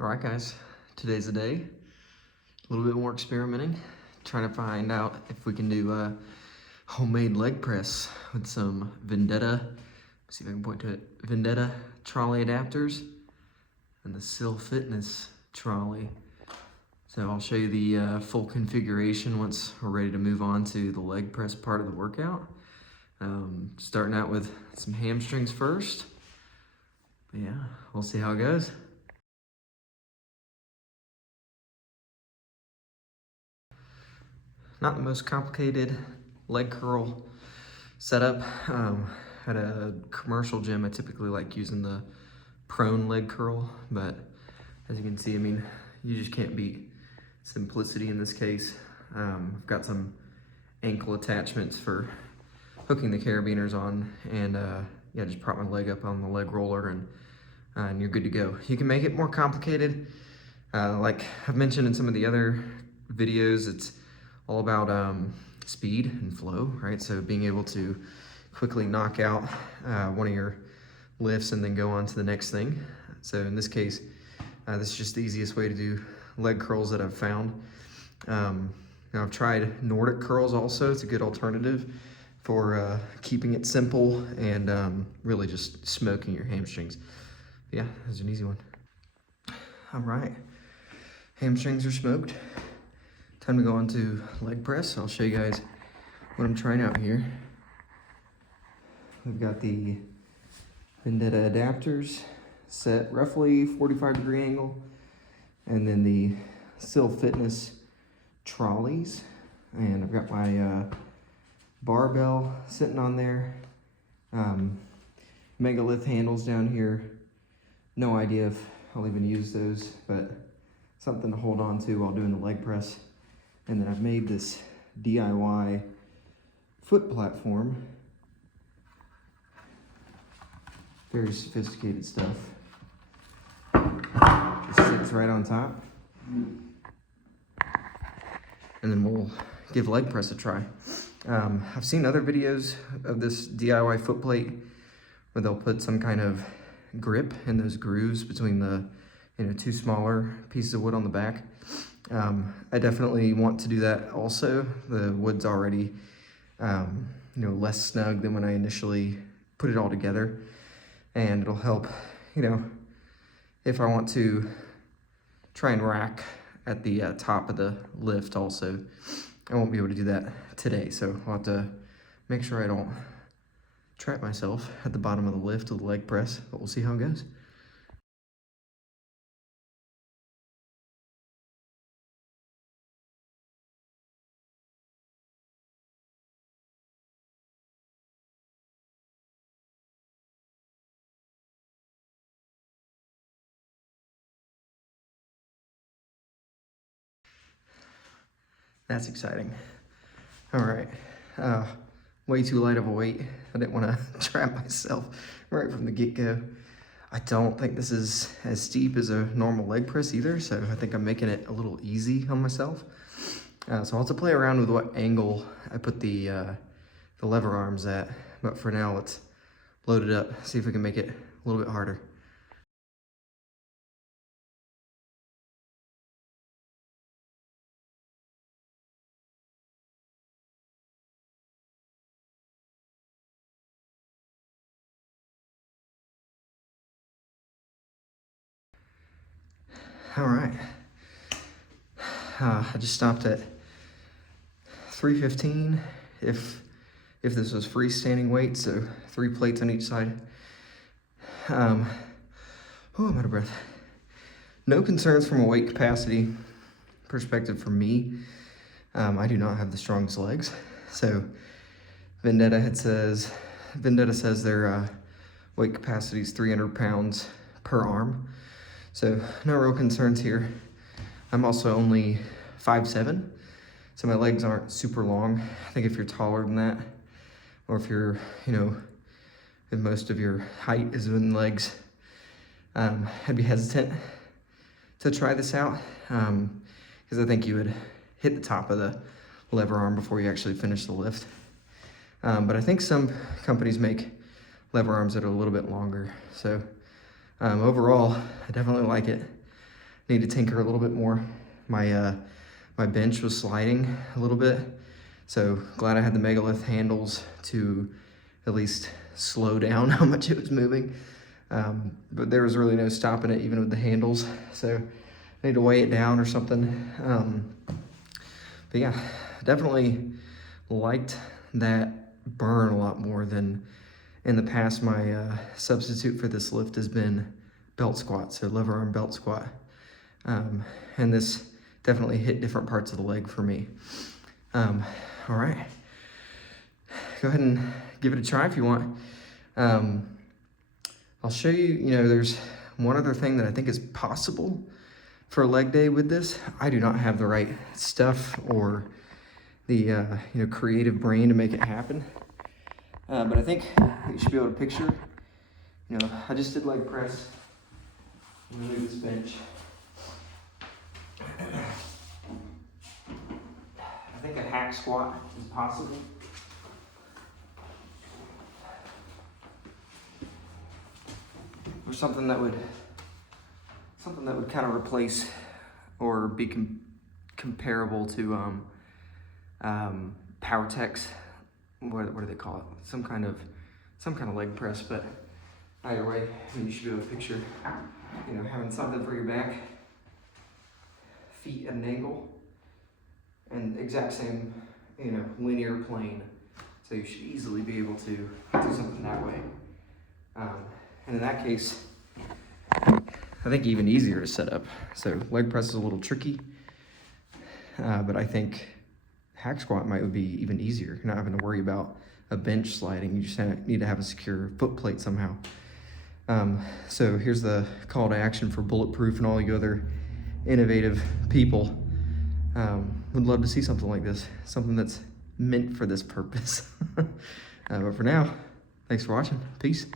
All right, guys, today's the day. A little bit more experimenting, trying to find out if we can do a homemade leg press with some Vendetta, see if I can point to it, Vendetta trolley adapters and the SYL Fitness trolley. So I'll show you the full configuration once we're ready to move on to the leg press part of the workout. Starting out with some hamstrings first. But yeah, we'll see how it goes. Not the most complicated leg curl setup. At a commercial gym, I typically like using the prone leg curl, but as you can see, I mean, you just can't beat simplicity in this case. I've got some ankle attachments for hooking the carabiners on, and yeah, just prop my leg up on the leg roller, and you're good to go. You can make it more complicated. Like I've mentioned in some of the other videos, it's all about speed and flow, right? So being able to quickly knock out one of your lifts and then go on to the next thing. So in this case, this is just the easiest way to do leg curls that I've found. Now I've tried Nordic curls also. It's a good alternative for keeping it simple and really just smoking your hamstrings. Yeah, that's an easy one. All right, hamstrings are smoked. Time to go on to leg press. I'll show you guys what I'm trying out here. We've got the Vendetta adapters set roughly 45-degree angle, and then the SYL Fitness trolleys. And I've got my barbell sitting on there. Mega lift handles down here. No idea if I'll even use those, but something to hold on to while doing the leg press. And then I've made this DIY foot platform. Very sophisticated stuff. It sits right on top. And then we'll give leg press a try. I've seen other videos of this DIY foot plate where they'll put some kind of grip in those grooves between the two smaller pieces of wood on the back. I definitely want to do that also. The wood's already less snug than when I initially put it all together, and it'll help if I want to try and rack at the top of the lift also. I won't be able to do that today, so I'll have to make sure I don't trap myself at the bottom of the lift with the leg press, but we'll see how it goes. That's exciting. All right, way too light of a weight. I didn't want to trap myself right from the get-go. I don't think this is as steep as a normal leg press either, so I think I'm making it a little easy on myself. So I'll have to play around with what angle I put the lever arms at, but for now let's load it up, see if we can make it a little bit harder. All right, I just stopped at 315 if this was freestanding weight, so 3 plates on each side. I'm out of breath. No concerns from a weight capacity perspective for me. I do not have the strongest legs, so Vendetta says their weight capacity is 300 pounds per arm, so no real concerns here. I'm also only 5'7", so my legs aren't super long. I think if you're taller than that, or if you're, if most of your height is in legs, I'd be hesitant to try this out, because I think you would hit the top of the lever arm before you actually finish the lift. But I think some companies make lever arms that are a little bit longer. So overall, I definitely like it. need to tinker a little bit more. My bench was sliding a little bit, so glad I had the Megalith handles to at least slow down how much it was moving. But there was really no stopping it even with the handles, so I need to weigh it down or something. But yeah, definitely liked that burn a lot more than in the past. My substitute for this lift has been belt squat, so lever arm belt squat. And this definitely hit different parts of the leg for me. All right, go ahead and give it a try if you want. I'll show you, there's one other thing that I think is possible for a leg day with this. I do not have the right stuff or the creative brain to make it happen. But I think you should be able to picture, I just did leg press. I'm gonna move this bench. I think a hack squat is possible. Or something that would kind of replace or be comparable to Power Tech's, what do they call it? Some kind of leg press. But either way, you should be able to picture, having something for your back, feet at an angle, and exact same, linear plane. So you should easily be able to do something that way. And in that case, I think even easier to set up. So leg press is a little tricky, but I think hack squat might be even easier. You're not having to worry about a bench sliding. You just need to have a secure foot plate somehow. So here's the call to action for Bulletproof and all you other innovative people. Would love to see something like this, something that's meant for this purpose. But for now, thanks for watching. Peace.